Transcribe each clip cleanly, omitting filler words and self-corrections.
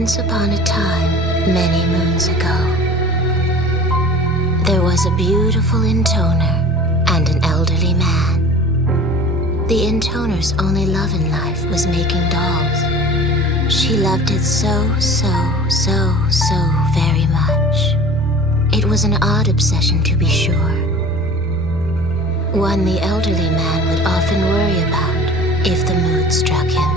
Once upon a time, many moons ago, there was a beautiful Intoner and an elderly man. The Intoner's only love in life was making dolls. She loved it so very much. It was an odd obsession, to be sure. One the elderly man would often worry about if the mood struck him.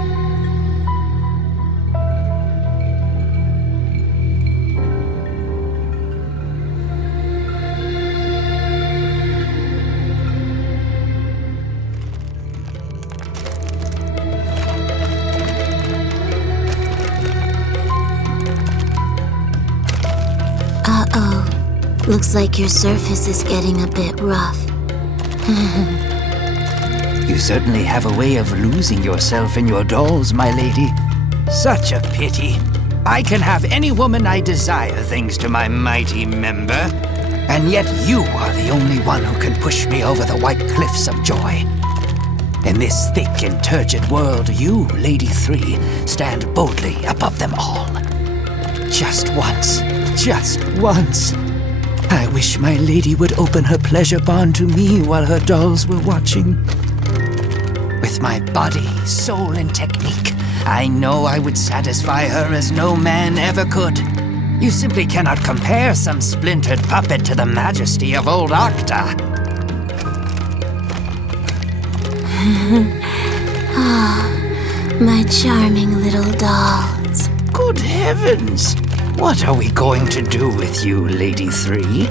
Looks like your surface is getting a bit rough. You certainly have a way of losing yourself in your dolls, my lady. Such a pity. I can have any woman I desire thanks to my mighty member. And yet you are the only one who can push me over the white cliffs of joy. In this thick and turgid world, you, Lady 3, stand boldly above them all. Just once. I wish my lady would open her pleasure bond to me while her dolls were watching. With my body, soul, and technique, I know I would satisfy her as no man ever could. You simply cannot compare some splintered puppet to the majesty of old Octa. My charming little dolls. Good heavens! What are we going to do with you, Lady 3?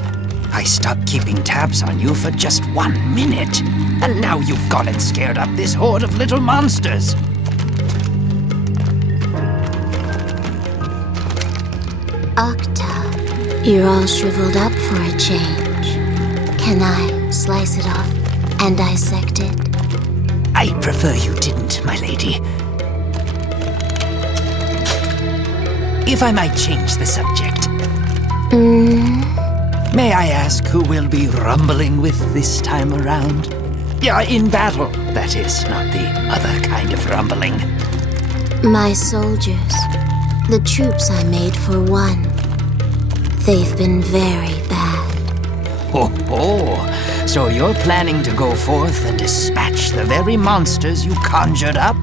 I stopped keeping tabs on you for just 1 minute, and now you've gone and scared up this horde of little monsters. Octa, you're all shriveled up for a change. Can I slice it off and dissect it? I'd prefer you didn't, my lady. If I might change the subject. May I ask who we'll be rumbling with this time around? Yeah, in battle, that is, not the other kind of rumbling. My soldiers. The troops I made for one. They've been very bad. Oh, so you're planning to go forth and dispatch the very monsters you conjured up?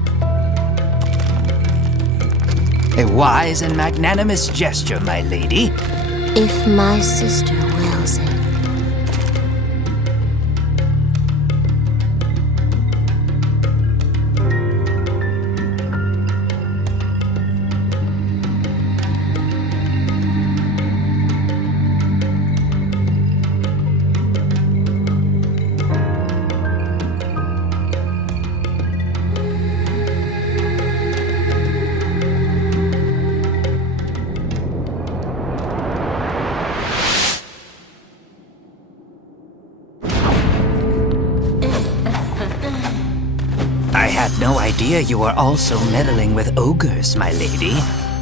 A wise and magnanimous gesture, my lady. If my sister wills it. No idea you were also meddling with ogres, my lady.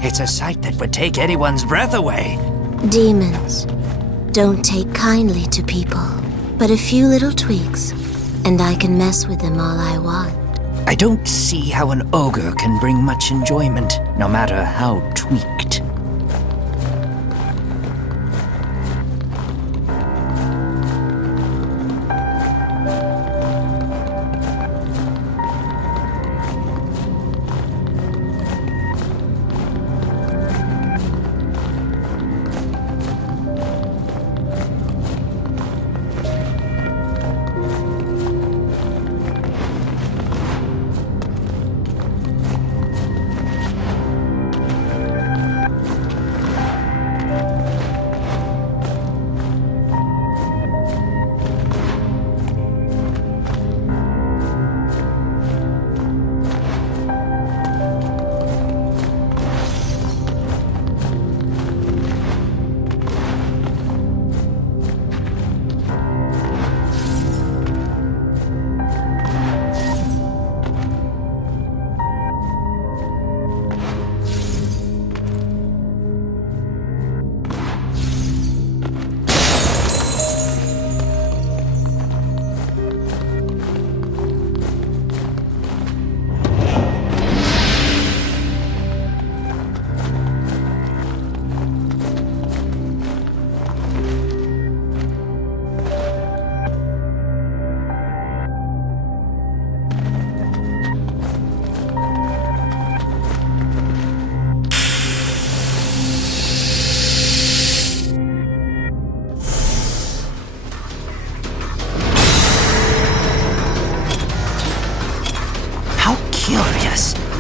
It's a sight that would take anyone's breath away. Demons don't take kindly to people, but a few little tweaks, and I can mess with them all I want. I don't see how an ogre can bring much enjoyment, no matter how tweaked.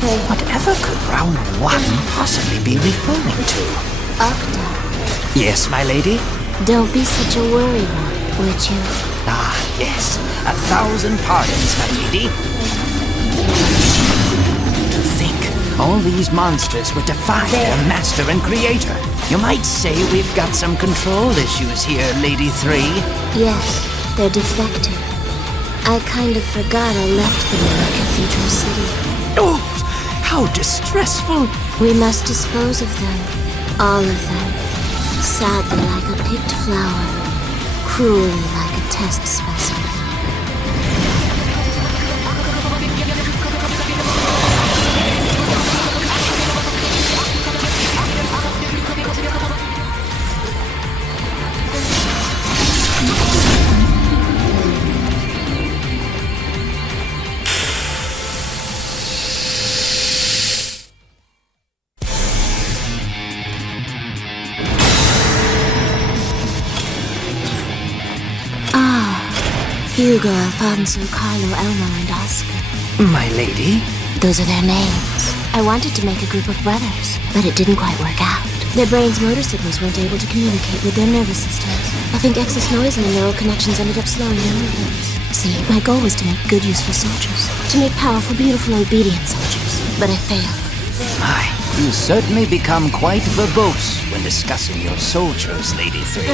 Whatever could round one possibly be referring to? Octa, Yes, my lady? don't be such a worrywart, would you? Ah, yes. 1,000 pardons, my lady. To think, all these monsters would defy their master and creator. You might say we've got some control issues here, Lady 3. Yes, they're defective. I kind of forgot I left them in the Cathedral City. Oh, how distressful. We must dispose of them. All of them. Sadly like a picked flower. Cruelly like a test specimen. Hugo, Alfonso, Carlo, Elmo, and Oscar. My lady? Those are their names. I wanted to make a group of brothers, but it didn't quite work out. Their brains' motor signals weren't able to communicate with their nervous systems. I think excess noise in the neural connections ended up slowing their movements. See, my goal was to make good, useful soldiers. To make powerful, beautiful, obedient soldiers. But I failed. My, you certainly become quite verbose when discussing your soldiers, Lady 3.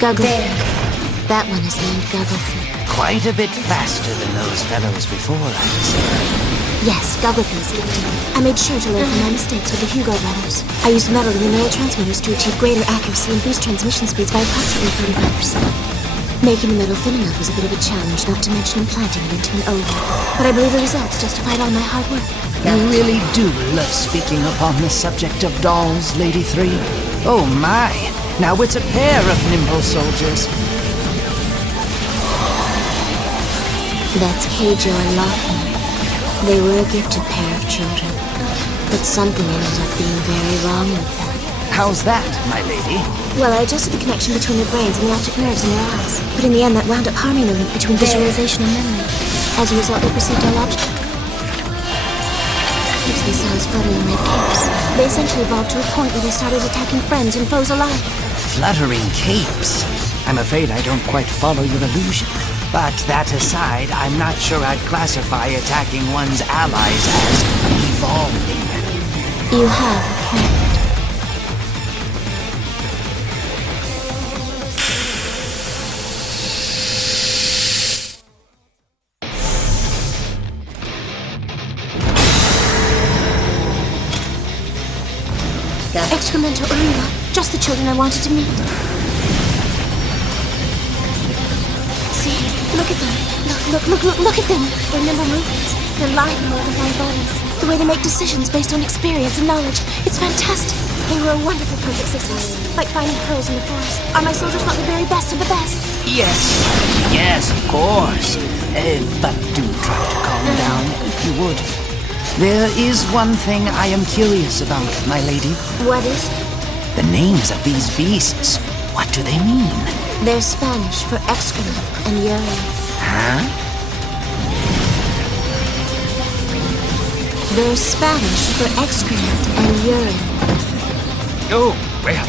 Guggle. That one is named Gugglefeet. Quite a bit faster than those fellows before, I'd say. Yes, Gugglefeet is gifted. I made sure to learn from my mistakes with the Hugo brothers. I used metal in the neurotransmitters to achieve greater accuracy and boost transmission speeds by approximately 35%. Making the metal thin enough was a bit of a challenge, not to mention implanting it into an ovum. But I believe the results justified all my hard work. You really do love speaking upon the subject of dolls, Lady 3. Oh my! Now it's a pair of nimble soldiers. That's Keiichi and Lothar. They were a gifted pair of children. But something ended up being very wrong with them. How's that, my lady? Well, I adjusted the connection between their brains and the optic nerves in their eyes. But in the end, that wound up harming the link between visualization and memory. As a result, they perceived all objects they saw as fluttering red capes. They essentially evolved to a point where they started attacking friends and foes alike. Fluttering capes? I'm afraid I don't quite follow your illusion. But that aside, I'm not sure I'd classify attacking one's allies as evolving. You have a point. Excremento Urina, just the children I wanted to meet. See, look at them. Look at them. Their nimble movements, their lithe more than my bodies. The way they make decisions based on experience and knowledge. It's fantastic. They were a wonderful perfect success. Like finding pearls in the forest. Are my soldiers not the very best of the best? Yes, of course. But do try to calm down, if you would. There is one thing I am curious about, my lady. What is it? The names of these beasts. What do they mean? They're Spanish for excrement and urine. Huh? They're Spanish for excrement and urine. Oh, well.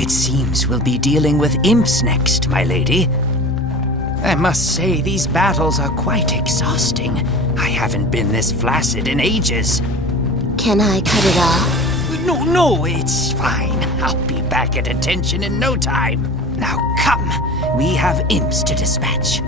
It seems we'll be dealing with imps next, my lady. I must say, these battles are quite exhausting. I haven't been this flaccid in ages. Can I cut it off? No, it's fine. I'll be back at attention in no time. Now come, we have imps to dispatch.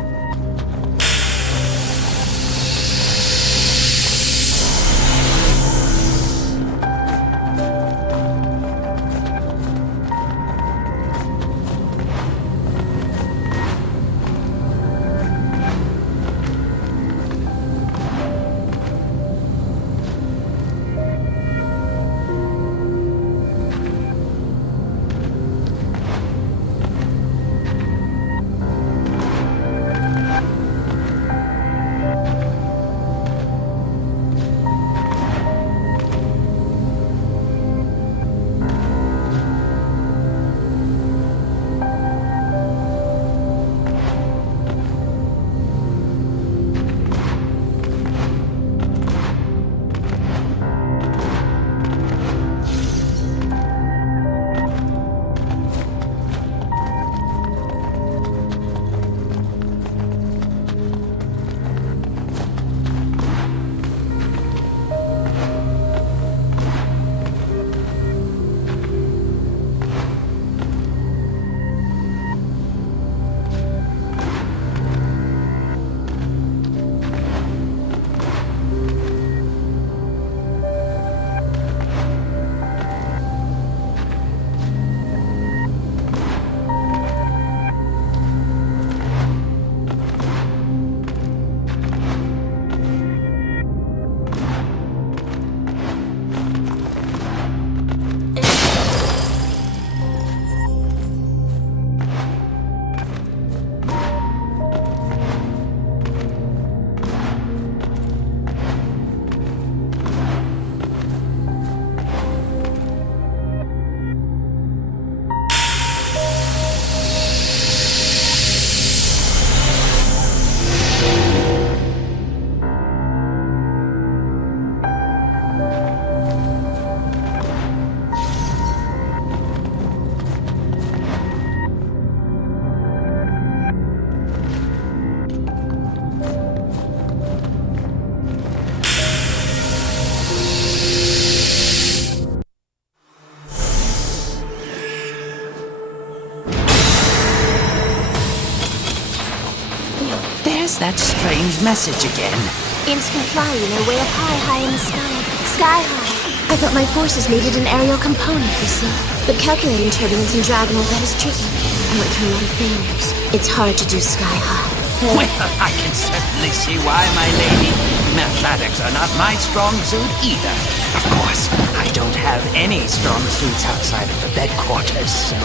That strange message again. Imps can fly, you know, way up high in the sky. Sky high. I thought my forces needed an aerial component, you see. But calculating turbulence in Dragon, that is tricky. I went through a lot of failures. It's hard to do sky high. Well, I can certainly see why, my lady. Mathematics are not my strong suit either. Of course, I don't have any strong suits outside of the bed quarters, so